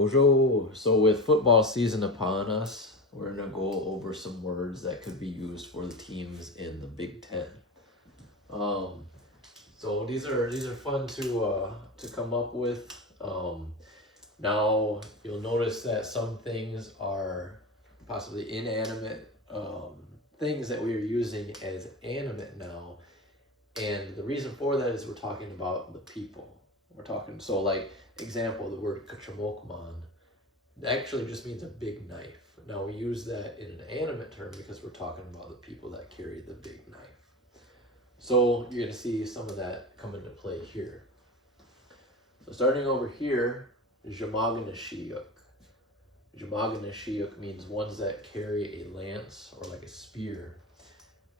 Bonjour. So with football season upon us, we're gonna go over some words that could be used for the teams in the Big Ten. Um, so these are fun to come up with. Now you'll notice that some things are possibly inanimate things that we are using as animate now, and the reason for that is we're talking about the people. We're talking like example, the word kachamokman actually just means a big knife. Now we use that in an animate term because we're talking about the people that carry the big knife. So you're gonna see some of that come into play here. So starting over here, Jamaganashiyuk. Jamaganashiyuk means ones that carry a lance or like a spear.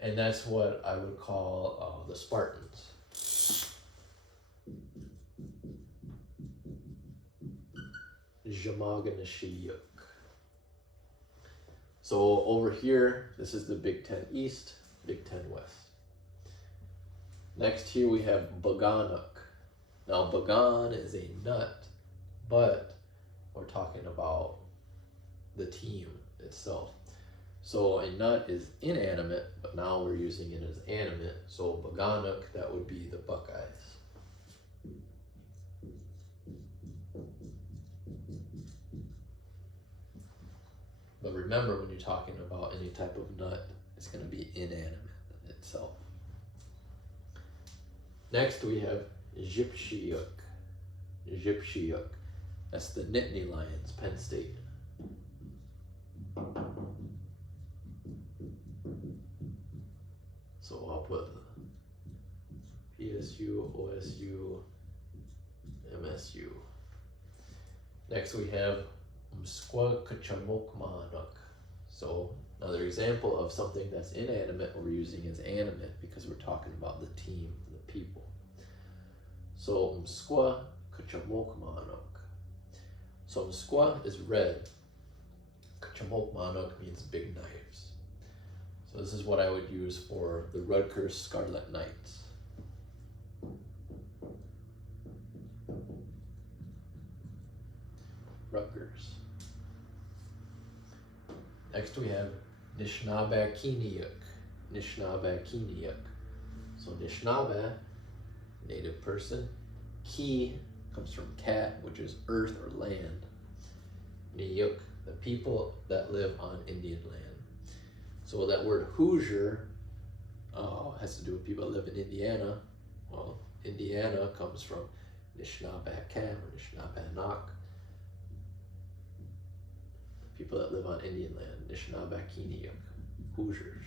And that's what I would call the Spartans. Jamaganashiyuk. So over here, this is the Big Ten East, Big Ten West. Next here we have Baganuk. Now bagan is a nut, but we're talking about the team itself. So a nut is inanimate, but now we're using it as animate. So Baganuk, that would be the Buckeyes. But remember, when you're talking about any type of nut, it's going to be inanimate itself. Next we have Jipshiyuk. Jipshiyuk. That's the Nittany Lions, Penn State. So I'll put PSU, OSU, MSU. Next we have Mskwa-Kachamokmanuk. So another example of something that's inanimate we're using as animate because we're talking about the team, the people. So Mskwa-Kachamokmanuk. So Mskwa is red. Kachamokmanuk means big knives. So this is what I would use for the Rutgers Scarlet Knights. Rutgers. Next we have Nishnabakiniuk. Nishnabakiniuk. So Nishnaba, native person. Ki comes from cat, which is earth or land. Niyuk, the people that live on Indian land. So that word Hoosier has to do with people that live in Indiana. Well, Indiana comes from Nishnabakam or Nishnabanak. People that live on Indian land, Nishnabakiniuk, Hoosiers.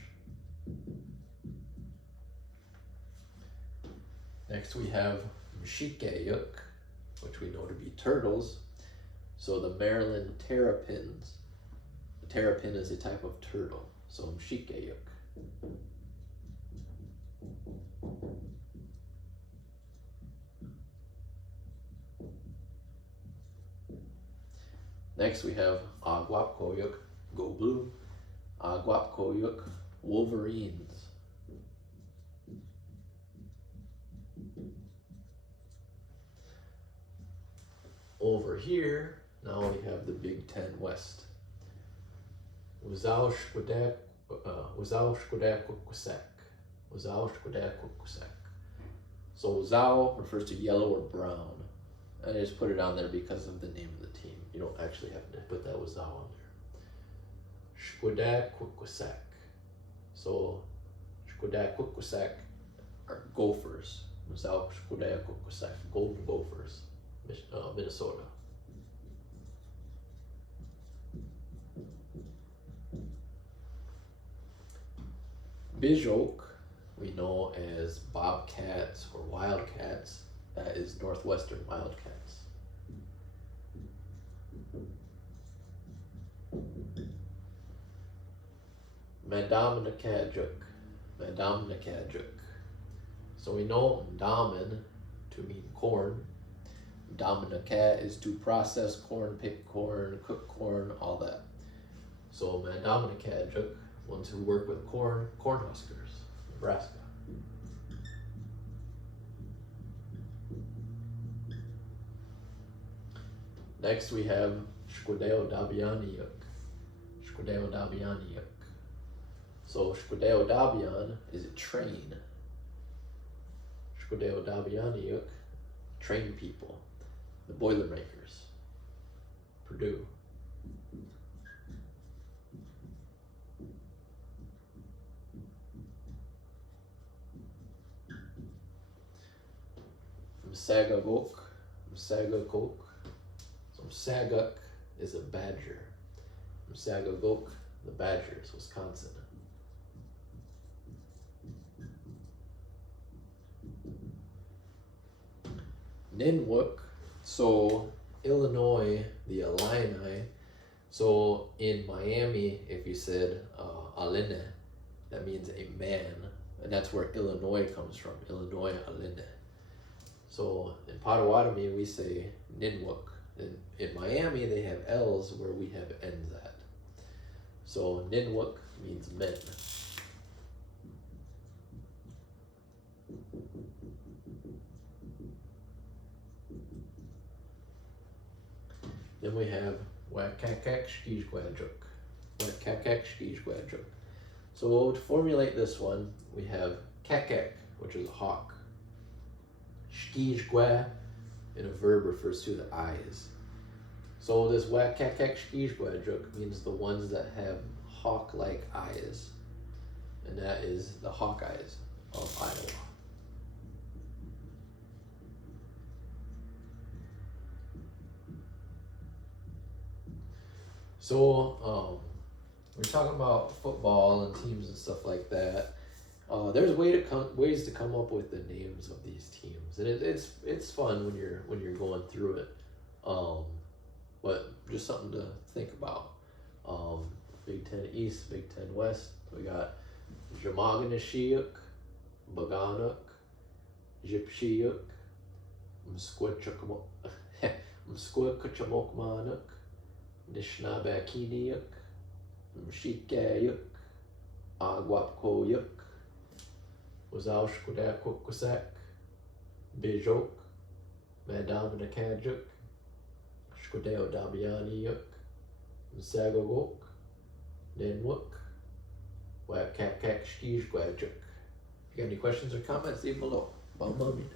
Next we have Mshikayuk, which we know to be turtles. So the Maryland terrapins. The terrapin is a type of turtle. So Mshikayuk. Next we have Agwapkoyuk, go blue. Agwapkoyuk, Wolverines. Over here, now we have the Big Ten West. Wazaushkwadak. So Wazau refers to yellow or brown. I just put it on there because of the name of the team. You don't actually have to put that Wazau on there. Shkwadak. So Shkwadak are Gophers. Wazau Shkwadak, Golden Gophers, Minnesota. Bijok, we know as Bobcats or Wildcats. That is Northwestern Wildcats. Mandaminakajuk. So we know Damin to mean corn. Daminakat is to process corn, pick corn, cook corn, all that. So Mandaminakajuk, ones who work with cornhuskers, Nebraska. Next we have Shkudeo Dabianiuk. Shkudeo Dabianiuk. So Shkudeo Dabian is a train. Shkudeo Dabianiuk, train people. The Boilermakers. Purdue. Msagagok. Msagagok. So Msaguk is a badger. Msagagok, the Badgers, Wisconsin. Ninwuk, so Illinois, the Illini. So in Miami, if you said Aline, that means a man, and that's where Illinois comes from. Illinois Aline. So in Potawatomi, we say Ninwuk. In Miami, they have L's where we have N's at. So Ninwuk means men. Then we have Wakakak Shkijgwajuk. Wakakak Shkijgwajuk. So to formulate this one, we have kakek, which is a hawk. Shkijgwa, in a verb, refers to the eyes. So this Wakakak Shkijgwajuk means the ones that have hawk-like eyes. And that is the Hawkeyes of Iowa. So we're talking about football and teams and stuff like that. There's ways to come up with the names of these teams, and it's fun when you're going through it. But just something to think about. Big Ten East, Big Ten West. We got Jamaganashiyuk, Baganuk, Jipshiyuk, Msquikachamokmanuk, Nishnabakiniuk, Mshikayuk, Agwapkoyuk, Wazaushkudakwusak, Bijok, Madamanakajuk, Shkudeo Dabianiyuk, Msagogok, Ninwuk, Wakakak Shkijgwajuk. If you got any questions or comments, leave below. Bum.